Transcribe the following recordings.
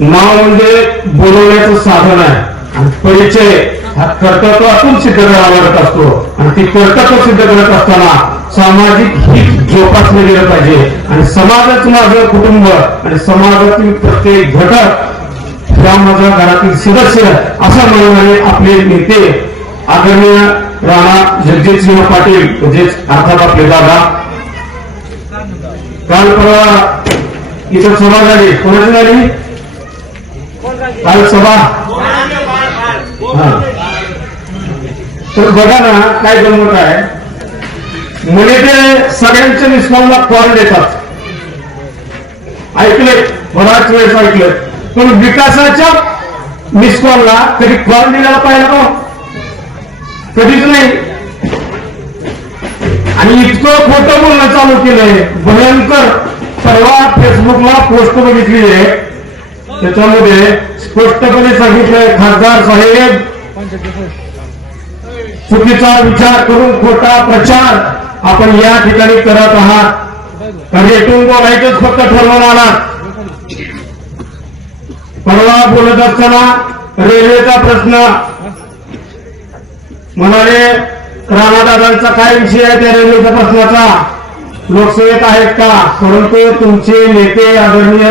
नाव म्हणजे बोलवण्याचं साधन आहे. आणि परिचय हा कर्तव्यातून सिद्ध करावा लागत असतो. आणि ती कर्तव्य सिद्ध करत असताना सामाजिक हित जोपासले गेलं पाहिजे. आणि समाजाचं माझं कुटुंब आणि समाजातील प्रत्येक घटक ह्या माझ्या घरातील सदस्य असा म्हणून आपले नेते आदरणीय राणा जगजितसिंह पाटील म्हणजेच अर्थात आपले दादा. काल परवा इथं सभा झाली कोणाची झाली काल सभा तर बघा ना काय गंमत आहे. म्हणजे ते सगळ्यांच्या मिसमाला कॉल देतात. ऐकले बराच वेळेस ऐकलं पण विकासाच्या मिस कधी कॉल दिलेला पाहिला का कधीच नाही. आणि इतकं खोटं बोलणं चालू केलंय. भयंकर. परवा फेसबुकला पोस्ट बघितली आहे. त्याच्यामध्ये स्पष्टपणे सांगितलंय खासदार साहेब चुकीचा विचार करून खोटा प्रचार आपण या ठिकाणी करत आहात. रेटून बोलायचंच फक्त ठरवून आणत परवा बोलत असताना रेल्वेचा प्रश्न. म्हणाले राणादादांचा काय विषय आहे त्या रेल्वेच्या प्रश्नाचा? लोकसेवेत आहेत का? परंतु तुमचे नेते आदरणीय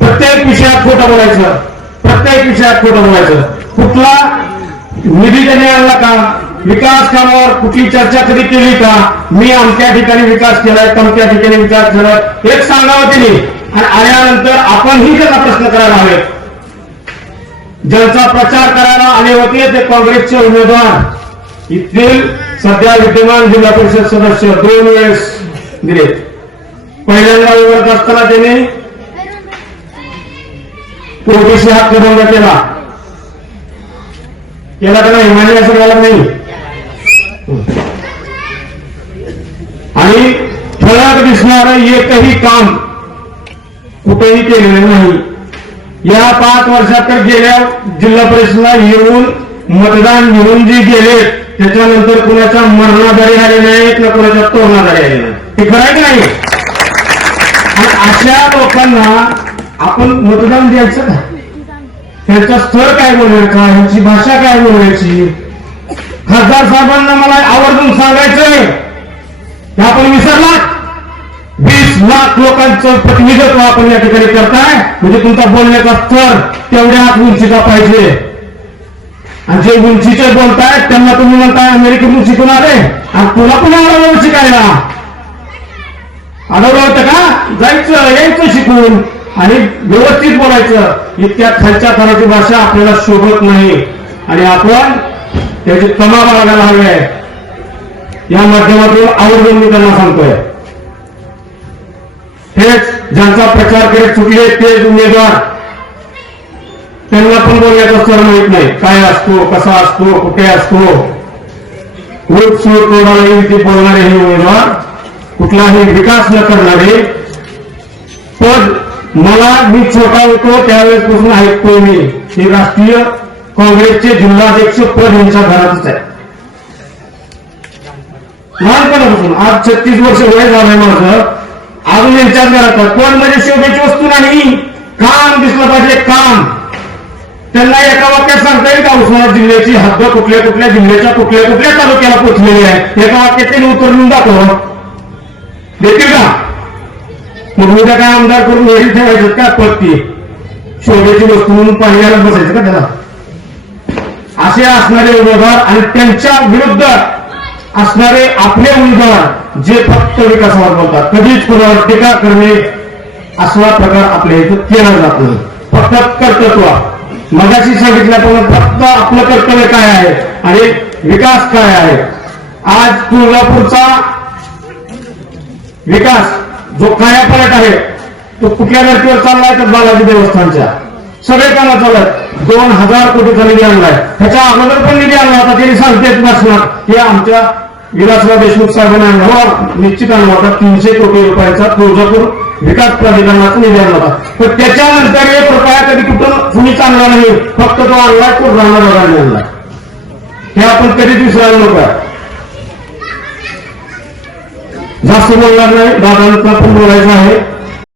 प्रत्येक विषयात खोटं बोलायचं. प्रत्येक विषयात खोटं बोलायचं. कुठला निधी त्यांनी आणला का? विकास कामावर कुठली चर्चा कधी केली का? मी आमच्या ठिकाणी विकास केलाय तमच्या ठिकाणी विकास केलाय हेच सांगावं तिने. आणि आल्यानंतर आपणही त्याचा प्रश्न करायला हवेत. ज्यांचा प्रचार करायला आले होते ते काँग्रेसचे उमेदवार. इथील सध्या विद्यमान जिल्हा परिषद सदस्य दोन वेळेस दिले पहिल्यांदा निवडत असताना त्यांनी ओबीसी हक्क भंग केला? केला का नाही? मान्य असं झालं नाही? आणि ठळक दिसणारं एकही काम कुठेही केलेलं नाही. या पाच वर्षात तर गेल्या जिल्हा परिषदला येऊन मतदान घेऊन जे गेले त्याच्यानंतर कुणाच्या मरणाधारी आले नाहीत ना कुणाच्या तोरणाधारी आले नाही. हे खरं की नाही? अशा लोकांना आपण मतदान द्यायचं का? त्यांचा स्थळ काय बोलायचा? यांची भाषा काय बोलायची? खासदार साहेबांना मला आवर्जून सांगायचंय. की आपण विसरला? वीस लाख लोकांचं प्रतिनिधित्व आपण या ठिकाणी करताय. म्हणजे तुमचा बोलण्याचा स्तर तेवढ्या उंचीचा पाहिजे. आणि जे उंचीचे बोलतायत त्यांना तुम्ही म्हणताय अमेरिकेतून शिकून आले आणि तुला पण आलं शिकायला अडवलं होतं का? जायचं यायचं शिकून. आणि व्यवस्थित बोलायचं. इतक्या खालच्या थराची भाषा आपल्याला शोभत नाही. आणि आपण त्याची तमा बाळगायला हवी आहे. या माध्यमातून आवर्जून मी त्यांना सांगतोय. हेच ज्यांचा प्रचार करत चुकले तेच उमेदवार. त्यांना पण बोलण्याचा सर माहीत नाही. काय असतो कसा असतो कुठे असतो. खूप सूर तोडाला येईल ते बोलणारे हे उमेदवार कुठलाही विकास न करणारे पद मला मी छोटा होतो त्यावेळेसपासून ऐकतोय मी. हे राष्ट्रीय काँग्रेसचे जिल्हाध्यक्ष पद यांच्या घरातच आहे. लहानपणापासून आज छत्तीस वर्ष वय झालंय माझं. अजून यांच्याच घरात आहे. कोण म्हणजे शोभेची वस्तू नाही? काम दिसलं पाहिजे काम. त्यांना एका वाक्यात सांगता येईल का? उस्मानाबाद जिल्ह्याची हद्द कुठल्या कुठल्या जिल्ह्याच्या कुठल्या कुठल्या तालुक्याला पोचलेली आहे? एका वाक्यात त्यांनी उतरून दाखव. देतील का? मग उद्या काय आमदार करून घरी ठेवायचं का? पत्ती. शोभेची वस्तू म्हणून पाहिल्याला बसायचं का त्याला? असे असणारे उमेदवार आणि त्यांच्या विरुद्ध असणारे आपले उमेदवार जे फक्त विकासावर बोलतात. कधीच कोणावर टीका करणे असला प्रकार आपल्या इथं केला जात नाही फक्त कर्तृत्व. मगाशी सांगितल्याप्रमाणे फक्त आपलं कर्तव्य काय आहे आणि विकास काय आहे? आज तुळजापूरचा विकास जो कायापालट आहे तो कुठल्या धर्तीवर चाललाय तर बालाजी देवस्थानच्या. सगळे कामं चालत दोन हजार कोटीचा निधी आणलाय. ह्याच्या अगोदर पण निधी आणला होता त्यांनी सांगतेच नसणार की आमच्या विलासराव देशमुख साहेबांनी आणला निश्चित आणला होता. तीनशे कोटी रुपयाचा तुळजापूर विकास प्राधिकरणाचा निधी आणला होता. पण त्याच्यानंतर एक रुपया कधी कुठं कुणीच आणला नाही. फक्त तो आणलाय तो राणादादांनी आणलाय. हे आपण कधीच विसरायला नको. जास्त बोलणार नाही दादांना पण बोलायचं आहे.